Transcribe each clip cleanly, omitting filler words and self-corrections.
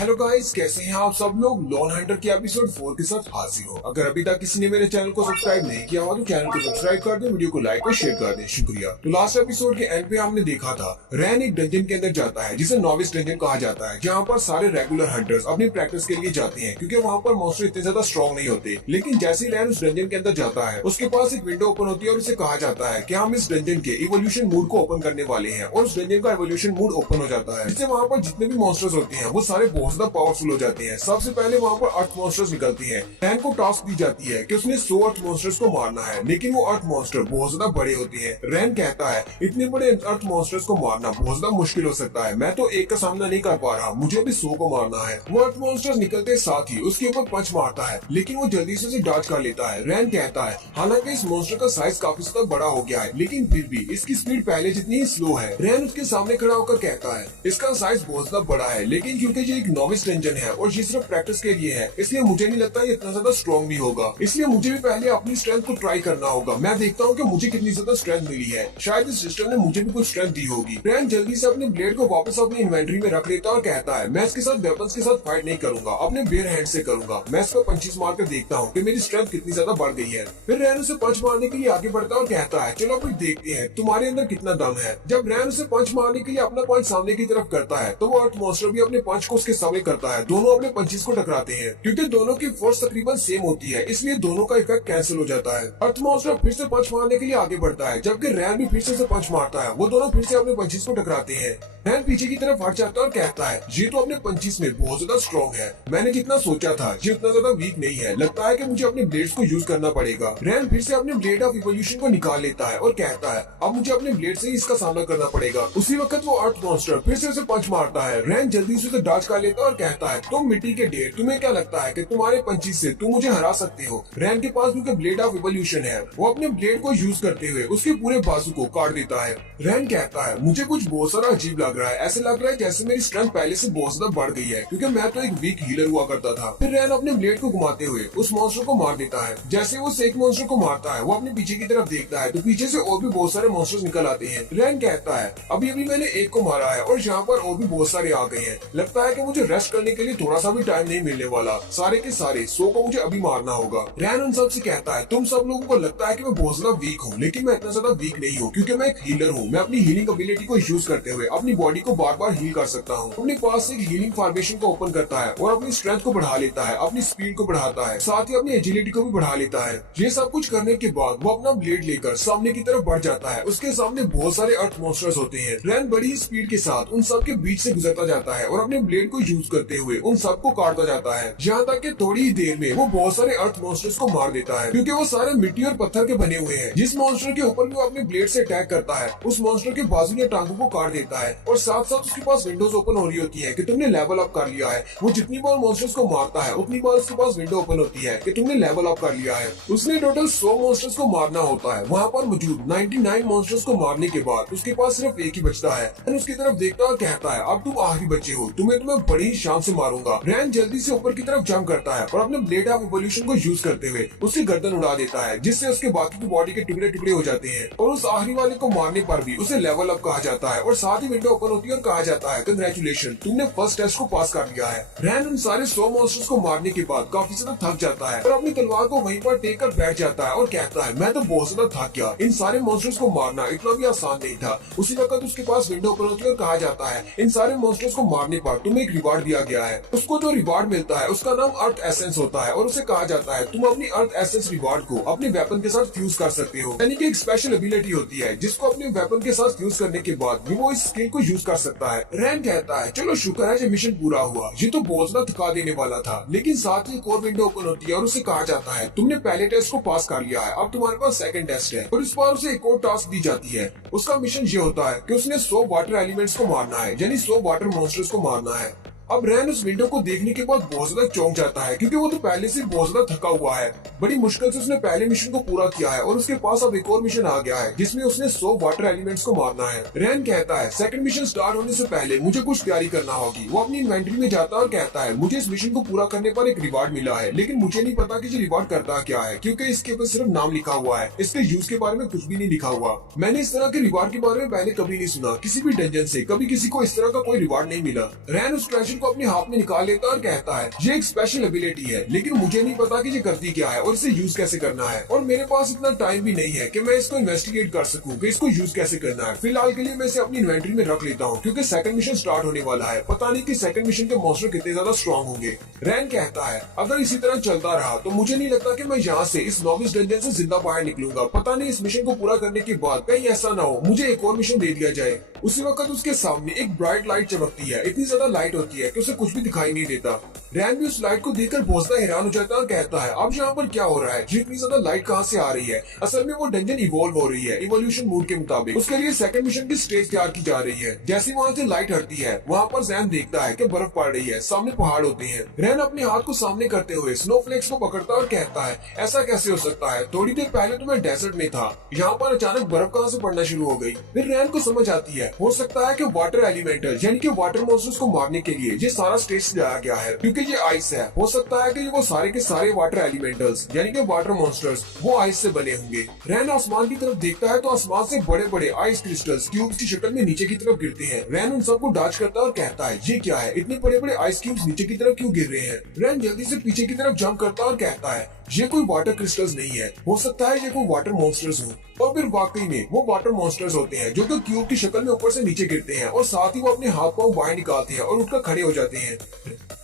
Hello guys, कैसे हैं आप सब लोग। लॉन हंटर के एपिसोड 4 के साथ हाजिर हो। अगर अभी तक किसी ने मेरे चैनल को सब्सक्राइब नहीं किया हो तो चैनल को सब्सक्राइब कर दें, वीडियो को लाइक और शेयर कर दें, शुक्रिया। तो लास्ट एपिसोड के एंड पे हमने देखा था रैन एक डंजन के अंदर जाता है जिसे नॉविस डंजन कहा जाता है, जहाँ पर सारे रेगुलर हंटर्स अपनी प्रैक्टिस के लिए जाते हैं क्योंकि वहाँ पर मॉन्स्टर इतने ज्यादा स्ट्रॉन्ग नहीं होते। लेकिन जैसे ही रैन उस डंजन के अंदर जाता है उसके पास एक विंडो ओपन होती है और उसे कहा जाता है कि हम इस डंजन के इवोल्यूशन मूड को ओपन करने वाले हैं, और उस डंजन का इवोल्यूशन मूड ओपन हो जाता है जिससे वहाँ पर जितने भी मॉन्स्टर्स होते हैं वो सारे बहुत ज्यादा पावरफुल हो जाते हैं। सबसे पहले वहाँ पर अर्थ मॉन्स्टर्स निकलती हैं। रैन को टास्क दी जाती है कि उसने 100 अर्थ मॉन्स्टर्स को मारना है, लेकिन वो अर्थ मॉन्स्टर बहुत ज्यादा बड़े होते हैं। रैन कहता है इतने बड़े अर्थ मॉन्स्टर्स को मारना बहुत ज्यादा मुश्किल हो सकता है, मैं तो एक का सामना नहीं कर पा रहा, मुझे भी 100 को मारना है। वो अर्थ मॉन्स्टर्स निकलते साथ ही उसके ऊपर पंच मारता है, लेकिन वो जल्दी से उसे डॉज कर लेता है। रैन कहता है हालांकि इस मॉन्स्टर का साइज काफी ज्यादा बड़ा हो गया है, लेकिन फिर भी इसकी स्पीड पहले जितनी ही स्लो है। रैन उसके सामने खड़ा होकर कहता है इसका साइज बहुत ज्यादा बड़ा है, लेकिन क्योंकि ये एक नॉविस डंजन है और ये सिर्फ प्रैक्टिस के लिए है, इसलिए मुझे नहीं लगता ये इतना ज्यादा स्ट्रॉन्ग भी होगा, इसलिए मुझे भी पहले अपनी स्ट्रेंथ को ट्राई करना होगा। मैं देखता हूँ कि मुझे कितनी ज्यादा स्ट्रेंथ मिली है, शायद इस सिस्टर ने मुझे भी कुछ स्ट्रेंथ दी होगी। रैन जल्दी से अपने ब्लेड को वापस अपनी इन्वेंटरी में रख लेता है और कहता है मैं इसके साथ वेपन्स के साथ फाइट नहीं करूंगा, अपने बेयर हैंड से करूंगा। मैं इसको पंचेस मार कर देखता हूँ कि मेरी स्ट्रेंथ कितनी ज्यादा बढ़ गई है। फिर रैन उसे पंच मारने के लिए आगे बढ़ता है और कहता है चलो अब देखते हैं तुम्हारे अंदर कितना दम है। जब रैन उसे पंच मारने के लिए अपना पंच सामने की तरफ करता है तो वो अर्थ मॉन्स्टर भी अपने पंच को उसके सामने करता है। दोनों अपने पंचेस को टकराते हैं, क्योंकि दोनों की फोर्स तकरीबन सेम होती है, इसलिए दोनों का इफेक्ट कैंसिल हो जाता है। अर्थ मॉन्स्टर फिर से पंच मारने के लिए आगे बढ़ता है, जबकि रैन भी फिर से उसे पंच मारता है। वो दोनों फिर से अपने पंचेस को टकराते हैं। रैन पीछे की तरफ हट जाता है और कहता है ये तो अपने पंचेस में बहुत ज्यादा स्ट्रॉन्ग है, मैंने जितना सोचा था ये उतना ज्यादा वीक नहीं है, लगता है कि मुझे अपने ब्लेड्स को यूज करना पड़ेगा। रैन फिर से अपने ब्लेड ऑफ इवोल्यूशन को निकाल लेता है और कहता है अब मुझे अपने ब्लेड से ही इसका सामना करना पड़ेगा। उसी वक्त वो अर्थ मॉन्स्टर फिर से उसे पंच मारता है। रैन जल्दी से उसे डॉज कर लेता है और कहता है तुम मिट्टी के ढेर, तुम्हें क्या लगता है कि तुम्हारे पंचेस से तुम मुझे हरा सकते हो। रैन के पास क्योंकि ब्लेड ऑफ इवोल्यूशन है, वो अपने ब्लेड को यूज करते हुए उसके पूरे बाजू को काट देता है। रैन कहता है मुझे कुछ बहुत सारा अजीब लग रहा है, ऐसे लग रहा है जैसे मेरी स्ट्रेंथ पहले से बहुत ज्यादा बढ़ गई है, क्योंकि मैं तो एक वीक हीलर हुआ करता था। फिर रैन अपने ब्लेड को घुमाते हुए उस मॉन्स्टर को मार देता है। जैसे वो एक मॉन्स्टर को मारता है वो अपने पीछे की तरफ देखता है तो पीछे से और भी बहुत सारे मॉन्स्टर्स निकल आते हैं। रैन कहता है अभी अभी मैंने एक को मारा है और यहाँ पर और भी बहुत सारे आ गए हैं, लगता है कि मुझे रेस्ट करने के लिए थोड़ा सा भी टाइम नहीं मिलने वाला, सारे के सारे 100 को मुझे अभी मारना होगा। रैन उन सब से कहता है तुम सब लोगों को लगता है कि मैं बहुत ज्यादा वीक हूँ, लेकिन मैं इतना ज्यादा वीक नहीं हूँ, क्योंकि मैं एक हीलर हूँ। मैं अपनी हीलिंग एबिलिटी को यूज करते हुए अपनी बॉडी को बार बार हील कर सकता हूँ। अपने पास एक हीलिंग फॉर्मेशन को ओपन करता है और अपनी स्ट्रेंथ को बढ़ा लेता है, अपनी स्पीड को बढ़ाता है, साथ ही अपनी एजिलिटी को भी बढ़ा लेता है। ये सब कुछ करने के बाद वो अपना ब्लेड लेकर सामने की तरफ बढ़ जाता है। उसके सामने बहुत सारे अर्थ मॉन्स्टर्स होते हैं। रैन बड़ी स्पीड के साथ उन सब के बीच से गुजरता जाता है और अपने ब्लेड को यूज करते हुए उन सबको काटता जाता है, यहाँ तक कि थोड़ी ही देर में वो बहुत सारे अर्थ मॉन्स्टर्स को मार देता है, क्योंकि वो सारे मिट्टी और पत्थर के बने हुए हैं। जिस मॉन्स्टर के ऊपर भी वो अपने ब्लेड से अटैक करता है उस मॉन्स्टर के बाजू या टांगों को काट देता है, और साथ साथ उसके पास विंडोज ओपन हो रही होती है कि तुमने लेवल अप कर लिया है। वो जितनी बार मॉन्स्टर्स को मारता है उतनी बार उसके पास विंडो ओपन होती है कि तुमने लेवल अप कर लिया है। उसने टोटल 100 मॉन्स्टर्स को मारना होता है। वहाँ पर मौजूद 99 मॉन्स्टर्स को मारने के बाद उसके पास सिर्फ एक ही बचता है। रैन उसकी तरफ देखता और कहता है अब तुम आखिरी बचे हो, तुम्हें बड़ी ही शान से मारूंगा। रैन जल्दी से ऊपर की तरफ जंप करता है और अपने ब्लेड ऑफ इवोल्यूशन को यूज करते हुए उसकी गर्दन उड़ा देता है, जिससे उसके बाकी की बॉडी के टुकड़े टुकड़े हो जाते हैं। और उस आखिरी वाले को मारने पर भी उसे लेवल अप कहा जाता है और साथ ही विंडो ओपन होती है और कहा जाता है कंग्रेचुलेशन, तुमने फर्स्ट टेस्ट को पास कर लिया है। रैन उन सारे 100 मॉन्स्टर्स को मारने के बाद काफी ज्यादा थक जाता है और अपनी तलवार को वहीं पर टेक कर बैठ जाता है और कहता है मैं तो बहुत ज्यादा थक गया, इन सारे मॉन्स्टर्स को मारना इतना भी आसान नहीं था। उसी वक्त उसके पास विंडो ओपन होती है और कहा जाता है इन सारे मॉन्स्टर्स को मारने पर तुम्हें एक रिवार्ड दिया गया है। उसको जो रिवार्ड मिलता है उसका नाम अर्थ एसेंस होता है और उसे कहा जाता है तुम अपनी अर्थ एसेंस रिवार्ड को अपने वेपन के साथ फ्यूज कर सकते हो, यानी कि एक स्पेशल एबिलिटी होती है जिसको अपने वेपन के साथ फ्यूज करने के बाद भी वो इस स्किल को यूज कर सकता है। रैन कहता है चलो शुक्र है जो मिशन पूरा हुआ, ये तो बहुत ज्यादा थका देने वाला था। लेकिन साथ ही एक और विंडो ओपन होती है और उसे कहा जाता है तुमने पहले टेस्ट को पास कर लिया है, अब तुम्हारे पास सेकंड टेस्ट है। और इस बार उसे एक और टास्क दी जाती है। उसका मिशन ये होता है कि उसने 100 वाटर एलिमेंट्स को मारना है, यानी 100 वाटर मॉन्स्टर्स को मारना है। अब रैन उस विंडो को देखने के बाद बहुत ज्यादा चौंक जाता है, क्योंकि वो तो पहले से बहुत ज्यादा थका हुआ है। बड़ी मुश्किल से उसने पहले मिशन को पूरा किया है और उसके पास अब एक और मिशन आ गया है जिसमें उसने 100 वाटर एलिमेंट्स को मारना है। रैन कहता है सेकंड मिशन स्टार्ट होने से पहले मुझे कुछ तैयारी करना होगी। वो अपनी इन्वेंटरी में जाता है और कहता है मुझे इस मिशन को पूरा करने पर एक रिवार्ड मिला है, लेकिन मुझे नहीं पता कि ये रिवार्ड करता क्या है, क्योंकि इसके ऊपर सिर्फ नाम लिखा हुआ है, इसके यूज के बारे में कुछ भी नहीं लिखा हुआ। मैंने इस तरह के रिवार्ड के बारे में पहले कभी नहीं सुना, किसी भी डंजन से कभी किसी को इस तरह का कोई रिवार्ड नहीं मिला। रैन उस ट्रेजर को अपने हाथ में निकाल लेता है और कहता है ये एक स्पेशल एबिलिटी है, लेकिन मुझे नहीं पता कि ये करती क्या है और इसे यूज कैसे करना है, और मेरे पास इतना टाइम भी नहीं है कि मैं इसको इन्वेस्टिगेट कर सकूं कि इसको यूज कैसे करना है। फिलहाल के लिए मैं इसे अपनी इन्वेंटरी में रख लेता हूँ क्योंकि सेकंड मिशन स्टार्ट होने वाला है। पता नहीं कि सेकंड मिशन के मॉन्स्टर कितने ज्यादा स्ट्रॉन्ग होंगे। रैन कहता है अगर इसी तरह चलता रहा तो मुझे नहीं लगता कि मैं यहाँ से इस नॉविस डंजन से जिंदा बाहर निकलूंगा। पता नहीं इस मिशन को पूरा करने के बाद कहीं ऐसा ना हो मुझे एक और मिशन दे दिया जाए। उसी वक्त उसके सामने एक ब्राइट लाइट चमकती है। इतनी ज्यादा लाइट होती है कि उसे कुछ भी दिखाई नहीं देता। रैन भी उस लाइट को देखकर बहुत ज्यादा हैरान हो जाता है और कहता है अब यहाँ पर क्या हो रहा है, ये इतनी ज्यादा लाइट कहाँ से आ रही है। असल में वो डंजन इवॉल्व हो रही है इवोल्यूशन मूड के मुताबिक। उसके लिए सेकंड मिशन की स्टेज तैयार की जा रही है। जैसे वहाँ से लाइट हटती है वहाँ पर रैन देखता है कि बर्फ पड़ रही है, सामने पहाड़ होते हैं। रैन अपने हाथ को सामने करते हुए स्नोफ्लेक्स को पकड़ता है और कहता है ऐसा कैसे हो सकता है, थोड़ी देर पहले तो मैं डेजर्ट में था, यहाँ पर अचानक बर्फ कहाँ से पड़ना शुरू हो गई। फिर रैन को समझ आती है हो सकता है कि वाटर एलिमेंटल यानी कि वाटर मॉन्स्टर्स को मारने के लिए ये सारा स्टेज सजाया गया है क्योंकि ये आइस है। हो सकता है कि वो सारे के सारे वाटर एलिमेंटल्स यानी कि वाटर मॉन्स्टर्स वो आइस से बने होंगे। रैन आसमान की तरफ देखता है तो आसमान से बड़े बड़े आइस क्रिस्टल्स क्यूब्स की शक्ल में नीचे की तरफ गिरते हैं। रैन उन सबको डॉज करता है और कहता है ये क्या है, इतने बड़े बड़े आइस क्यूब्स नीचे की तरफ क्यों गिर रहे हैं। रैन जल्दी से पीछे की तरफ जंप करता है और कहता है ये कोई वाटर क्रिस्टल्स नहीं है, हो सकता है ये कोई वाटर मॉन्स्टर्स हो। और फिर वाकई में वो वाटर मॉन्स्टर्स होते हैं जो कि क्यूब की शक्ल में ऊपर से नीचे गिरते हैं और साथ ही वो अपने हाथ पांव बाहर निकालते हैं और उठकर खड़े हो जाते हैं।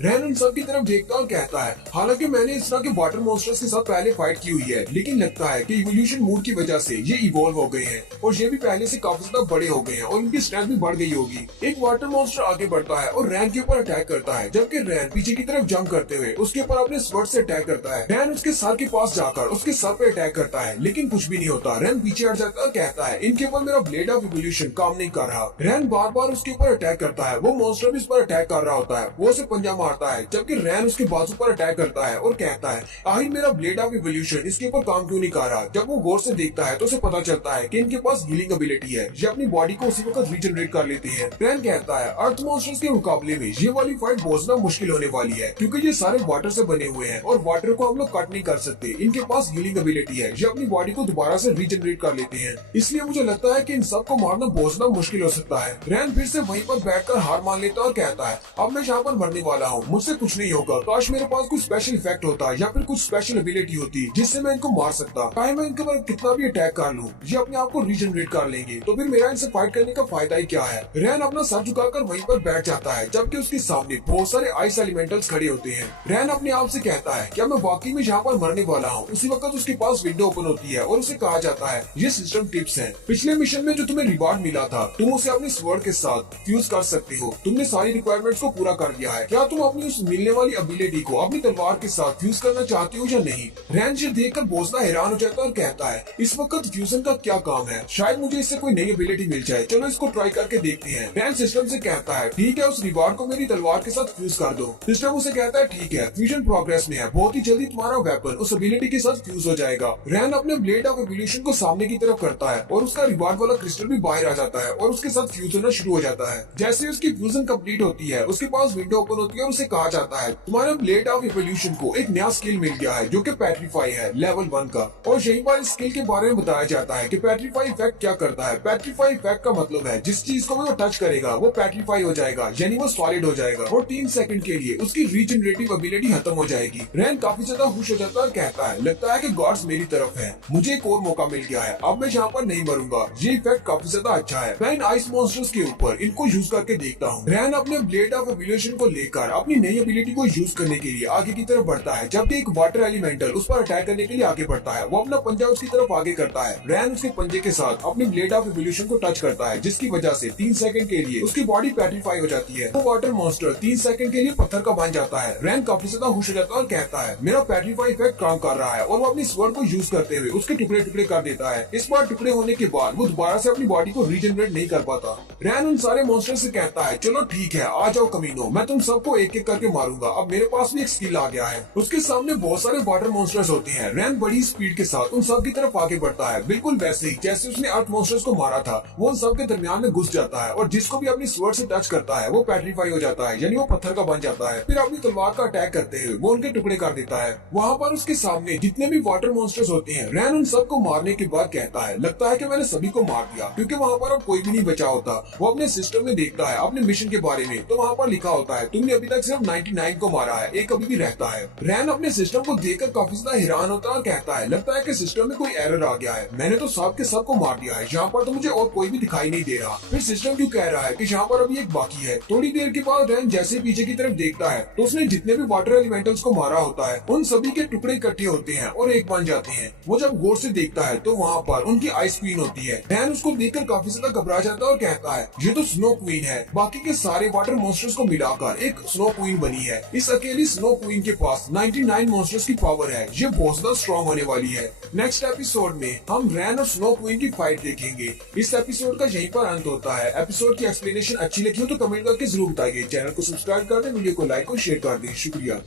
रैन उन सब की तरफ देखता और कहता है हालांकि मैंने इस तरह के वाटर मॉन्स्टर्स के साथ पहले फाइट की हुई है, लेकिन लगता है कि इवोल्यूशन मूड की वजह से ये इवॉल्व हो गए हैं और ये भी पहले से काफी ज्यादा बड़े हो गए हैं और इनकी स्ट्रेंथ भी बढ़ गई होगी। एक वाटर मॉन्स्टर आगे बढ़ता है और रैन के ऊपर अटैक करता है, जबकि रैन पीछे की तरफ जंप करते हुए उसके ऊपर अपने स्वर्ड से अटैक करता है। रैन उसके सर के पास जाकर उसके सर पे अटैक करता है, लेकिन कुछ भी नहीं होता। रैन पीछे हट जाता है, कहता है इनके ऊपर मेरा ब्लेड ऑफ इवोल्यूशन काम नहीं कर रहा। रैन बार बार उसके ऊपर अटैक करता है, वो मॉन्स्टर भी उस पर अटैक कर रहा होता है, वो उसे पंजा मारता है, जबकि रैन उसके बाजू पर अटैक करता है और कहता है आखिर मेरा ब्लेड ऑफ इवोल्यूशन इसके ऊपर काम क्यों नहीं कर रहा। जब वो गौर से देखता है तो उसे पता चलता है कि इनके पास हीलिंग एबिलिटी है, ये अपनी बॉडी को उसी वक्त रीजनरेट कर लेते हैं। रैन कहता है अर्थ मॉन्स्टर्स के मुकाबले में ये वाली फाइट बहुत ज्यादा मुश्किल होने वाली है क्योंकि ये सारे वाटर से बने हुए हैं और वाटर को हम लोग कट नहीं कर सकते। इनके पास हीलिंग एबिलिटी है, ये अपनी बॉडी को दोबारा से रीजनरेट कर लेते हैं, इसलिए मुझे लगता है कि इन सबको मारना बहुत ज्यादा मुश्किल हो सकता है। रैन फिर से वहीं पर बैठकर हार मान लेता है और कहता है अब मैं यहाँ पर मरने वाला हूँ, मुझसे कुछ नहीं होगा। काश मेरे पास कुछ स्पेशल इफेक्ट होता या फिर कुछ स्पेशल एबिलिटी होती जिससे मैं इनको मार सकता। चाहे मैं इनके ऊपर कितना भी अटैक कर लूं, ये अपने आप को रीजनरेट कर लेंगे, तो फिर मेरा इनसे फाइट करने का फायदा ही क्या है। रैन अपना सर झुकाकर वहीं पर बैठ जाता है, जबकि उसके सामने बहुत सारे आइस एलिमेंटल्स खड़े होते हैं। रैन अपने आप से कहता है क्या मैं वाकई में यहाँ पर मरने वाला हूँ। उसी वक्त उसके पास विंडो ओपन होती है और उसे कहा जाता है ये सिस्टम टिप्स है, पिछले मिशन में जो तुम्हें रिवार्ड मिला था तुम उसे अपने स्वर्ड के साथ फ्यूज कर सकते हो। तुमने सारी रिक्वायरमेंट्स को पूरा कर लिया है, क्या तुम अपनी उस मिलने वाली एबिलिटी को अपनी तलवार के साथ फ्यूज करना चाहते हो या नहीं। रैन ये देखकर बहुत ज्यादा हैरान हो जाता है और कहता है इस वक्त फ्यूजन का क्या काम है, शायद मुझे इससे कोई नई एबिलिटी मिल जाए, चलो इसको ट्राई करके देखते हैं। रैन सिस्टम से कहता है ठीक है उस रिवार्ड को मेरी तलवार के साथ फ्यूज कर दो। सिस्टम उसे कहता है ठीक है फ्यूजन प्रोग्रेस में है, बहुत ही जल्दी तुम्हारा वेपन उस एबिलिटी के साथ फ्यूज हो जाएगा। रैन अपने ब्लेड ऑफ इवोल्यूशन को सामने की तरफ करता है और उसका रिवार्ड वाला क्रिस्टल भी बाहर आ जाता है और उसके साथ फ्यूज होना शुरू हो जाता है। जैसे उसकी फ्यूजन कंप्लीट होती है उसके पास विंडो ओपन होती है और उसे कहा जाता है तुम्हारे ब्लेड ऑफ इवोल्यूशन को एक नया स्किल मिल गया है जो कि पेट्रीफाई है लेवल 1 का। और यही बार इस स्किल के बारे में बताया जाता है कि पेट्रीफाई इफेक्ट क्या करता है। पेट्रीफाई इफेक्ट का मतलब है जिस चीज को वो टच करेगा वो पेट्रीफाई हो जाएगा, यानी वो सॉलिड हो जाएगा और 3 सेकंड के लिए उसकी रीजनरेटिव एबिलिटी खत्म हो जाएगी। रैन काफी ज्यादा खुश हो जाता है और कहता है लगता है कि गॉड्स मेरी तरफ है, मुझे एक और मौका मिल गया है, अब मैं यहाँ पर नहीं मरूंगा। ये इफेक्ट काफी ज्यादा अच्छा है, मैं इन आइस मॉन्स्टर्स के ऊपर इनको यूज करके देखता हूँ। रैन अपने ब्लेड ऑफ इवोल्यूशन को लेकर अपनी नई एबिलिटी को यूज करने के लिए आगे की तरफ बढ़ता है, जबकि एक वाटर एलिमेंटल उस पर अटैक करने के लिए आगे बढ़ता है। वो अपना पंजा उसकी तरफ आगे करता है। रैन उसके पंजे के साथ अपने ब्लेड ऑफ इवोल्यूशन को टच करता है, जिसकी वजह से 3 सेकंड के लिए उसकी बॉडी पेट्रीफाई हो जाती है। वो वाटर मॉन्स्टर 3 सेकंड के लिए पत्थर का बन जाता है। रैन काफी ज्यादा खुश हो जाता है और कहता है मेरा पेट्रीफाई इफेक्ट काम कर रहा है और वो अपनी स्वर्ड को यूज करते हुए उसके टुकड़े टुकड़े कर देता है। इस बार टुकड़े होने के बाद वो दोबारा से अपनी बॉडी को रीजनरेट नहीं कर पाता। रैन उन सारे मॉन्स्टर से कहता है चलो ठीक है आ जाओ कमीनो, मैं तुम सबको एक एक एक करके मारूंगा। अब मेरे पास भी एक स्किल आ गया है। उसके सामने बहुत सारे वाटर मॉन्स्टर्स होते हैं। रैन बड़ी स्पीड के साथ उन सब की तरफ आगे बढ़ता है, बिल्कुल वैसे ही जैसे उसने अर्थ मॉन्स्टर्स को मारा था। वो उन सब के दरमियान में घुस जाता है और जिसको भी अपनी स्वर्ड से टच करता है वो पेट्रीफाई हो जाता है, यानी वो पत्थर का बन जाता है। फिर अपनी तलवार का अटैक करते हुए वो उनके टुकड़े कर देता है। वहाँ पर उसके सामने जितने भी वाटर मॉन्स्टर्स होते हैं, रैन उन सबको मारने के बाद कहता है, लगता है कि मैंने सभी को मार दिया, क्योंकि वहाँ पर अब कोई भी नहीं बचा होता। वो अपने सिस्टम में देखता है अपने मिशन के बारे में, तो वहाँ पर लिखा होता है तुमने अभी तक सिर्फ 99 को मारा है, एक अभी भी रहता है। रैन अपने सिस्टम को देखकर काफी ज्यादा हैरान होता है और कहता है, लगता है कि सिस्टम में कोई एरर आ गया है, मैंने तो सब के सब को मार दिया है, यहाँ पर तो मुझे और कोई भी दिखाई नहीं दे रहा। फिर सिस्टम क्यों कह रहा है कि यहाँ पर अभी एक बाकी है। थोड़ी देर के बाद रैन जैसे पीछे की तरफ देखता है तो उसने जितने भी वाटर एलिमेंटल्स को मारा होता है उन सभी के टुकड़े इकट्ठे होते हैं और एक बन जाते हैं। वो जब गौर से देखता है तो वहाँ पर उनकी आइस क्वीन होती है। रैन उसको देखकर काफी ज्यादा घबरा जाता है और कहता है, ये तो स्नो क्वीन है, बाकी के सारे वाटर मॉन्स्टर्स को मिलाकर एक स्नो क्वीन बनी है। इस अकेली स्नो क्वीन के पास 99 मॉन्स्टर्स की पावर है, ये बहुत ज्यादा स्ट्रॉन्ग होने वाली है। नेक्स्ट एपिसोड में हम रैन और स्नो क्वीन की फाइट देखेंगे। इस एपिसोड का यहीं पर अंत होता है। एपिसोड की एक्सप्लेनेशन अच्छी लगी हो तो कमेंट करके जरूर बताइए। चैनल को सब्सक्राइब कर दें, वीडियो को लाइक और शेयर कर दें। शुक्रिया।